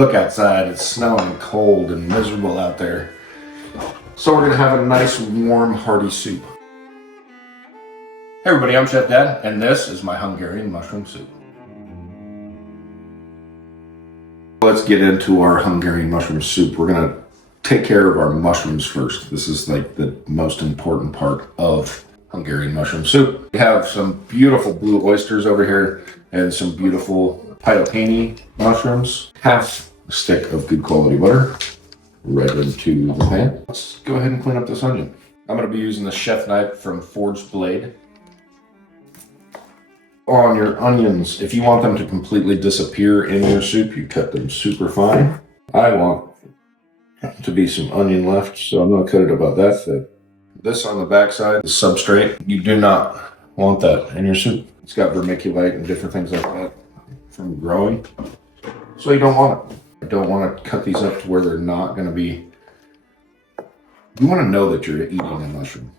Look outside, it's snowing cold and miserable out there. So we're gonna have a nice warm hearty soup. Hey everybody, I'm Chef Dad, and this is my Hungarian mushroom soup. Let's get into our Hungarian mushroom soup. We're gonna take care of our mushrooms first. This is like the most important part of Hungarian mushroom soup. We have some beautiful blue oysters over here and some beautiful paprika mushrooms. Half a stick of good quality butter right into the pan. Let's go ahead and clean up this onion. I'm gonna be using the chef knife from Forged Blade. On your onions, if you want them to completely disappear in your soup, you cut them super fine. I want to be some onion left, so I'm gonna cut it about that thick. This on the back side, the substrate, you do not want that in your soup. It's got vermiculite and different things like that from growing, so you don't want it. I don't want to cut these up to where they're not going to be. You want to know that you're eating a mushroom.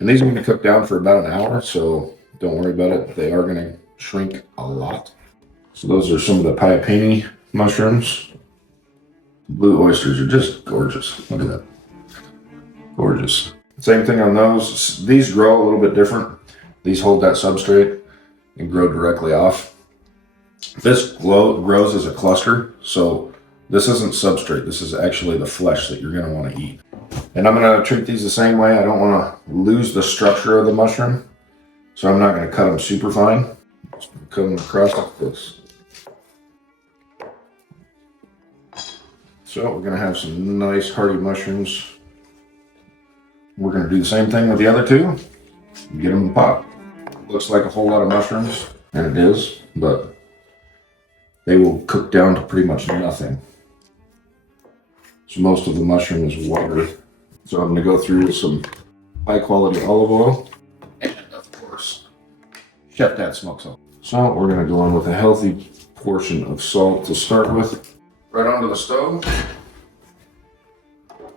And these are going to cook down for about an hour, so don't worry about it. They are going to shrink a lot. So those are some of the paprika mushrooms. Blue oysters are just gorgeous. Look at that. Gorgeous. Same thing on those. These grow a little bit different. These hold that substrate and grow directly off. This grows as a cluster, so this isn't substrate. This is actually the flesh that you're going to want to eat. And I'm going to treat these the same way. I don't want to lose the structure of the mushroom, so I'm not going to cut them super fine. Just cut them across like this. So we're going to have some nice hearty mushrooms. We're going to do the same thing with the other two. Get them in the pot. Looks like a whole lot of mushrooms, and it is, but they will cook down to pretty much nothing. So most of the mushroom is water. So I'm going to go through with some high quality olive oil, and of course, Chef Dad smoked salt. So we're going to go in with a healthy portion of salt to start with. Right onto the stove.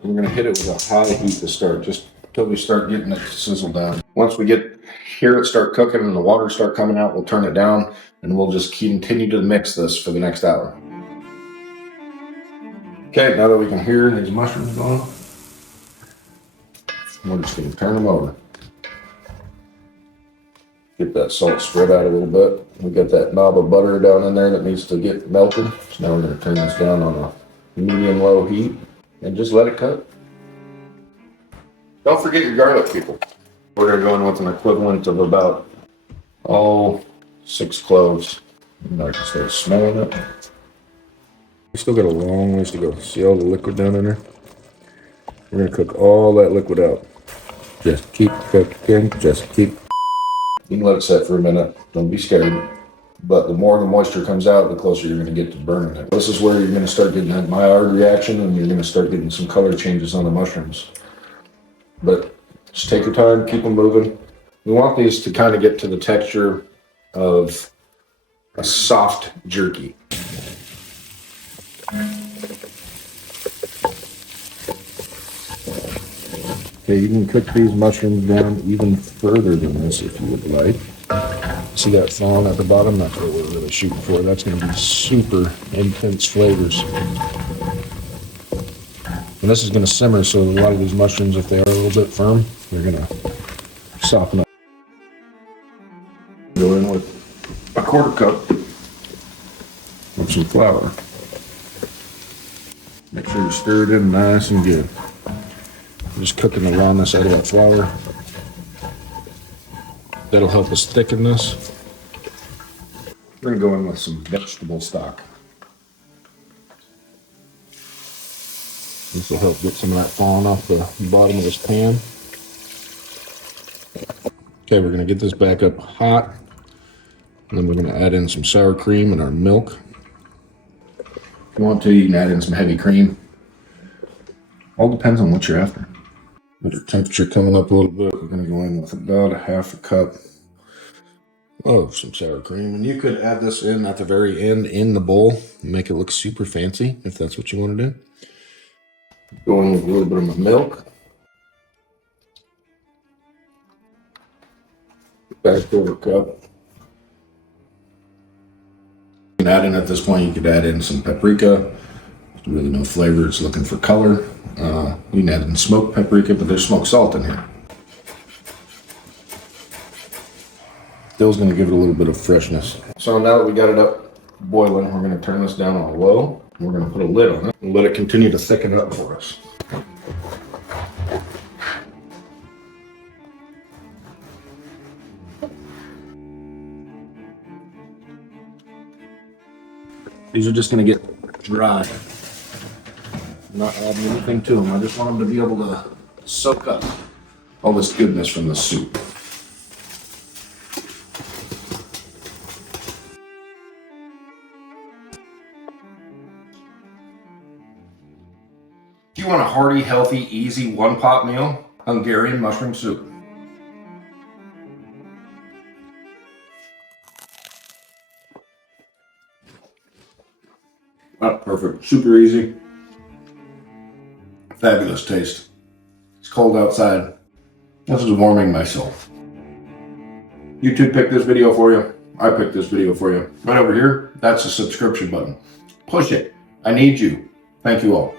We're going to hit it with a high heat to start, just until we start getting it sizzled down. Once we hear it start cooking and the water start coming out, we'll turn it down and we'll just continue to mix this for the next hour. Okay, now that we can hear these mushrooms going, we're just going to turn them over. Get that salt spread out a little bit. We got that knob of butter down in there that needs to get melted. So now we're going to turn this down on a medium-low heat and just let it cook. Don't forget your garlic, people. We're going to go in with an equivalent of about, 6 cloves. And I can start smelling it. We still got a long ways to go. See all the liquid down in there? We're going to cook all that liquid out. Just keep cooking, just keep. You can let it set for a minute. Don't be scared. But the more the moisture comes out, the closer you're going to get to burning it. This is where you're going to start getting that Maillard reaction, and you're going to start getting some color changes on the mushrooms. But just take your time, keep them moving. We want these to kind of get to the texture of a soft jerky. Okay, you can cook these mushrooms down even further than this if you would like. See that fawn at the bottom? That's what we're really shooting for. That's going to be super intense flavors. And this is going to simmer, so a lot of these mushrooms, if they are a little bit firm, they're going to soften up. Go in with a quarter cup of some flour. Make sure you stir it in nice and good. Just cooking the rawness out of that flour. That'll help us thicken this. We're going to go in with some vegetable stock. This will help get some of that falling off the bottom of this pan. Okay, we're going to get this back up hot. And then we're going to add in some sour cream and our milk. If you want to, you can add in some heavy cream. All depends on what you're after. With the temperature coming up a little bit, we're going to go in with about a half a cup of some sour cream. And you could add this in at the very end in the bowl and make it look super fancy if that's what you want to do. Go in with a little bit of my milk. Back over a cup. Add in at this point, you could add in some paprika. There's really no flavor, it's looking for color. You can add in smoked paprika, but there's smoked salt in here. Still's gonna give it a little bit of freshness. So now that we got it up boiling, we're gonna turn this down on low. We're gonna put a lid on it and let it continue to thicken up for us. These are just gonna get dry. I'm not adding anything to them. I just want them to be able to soak up all this goodness from the soup. If you want a hearty, healthy, easy one-pot meal, Hungarian mushroom soup. Oh, perfect. Super easy. Fabulous taste. It's cold outside. This is warming my soul. YouTube picked this video for you. I picked this video for you. Right over here, that's the subscription button. Push it. I need you. Thank you all.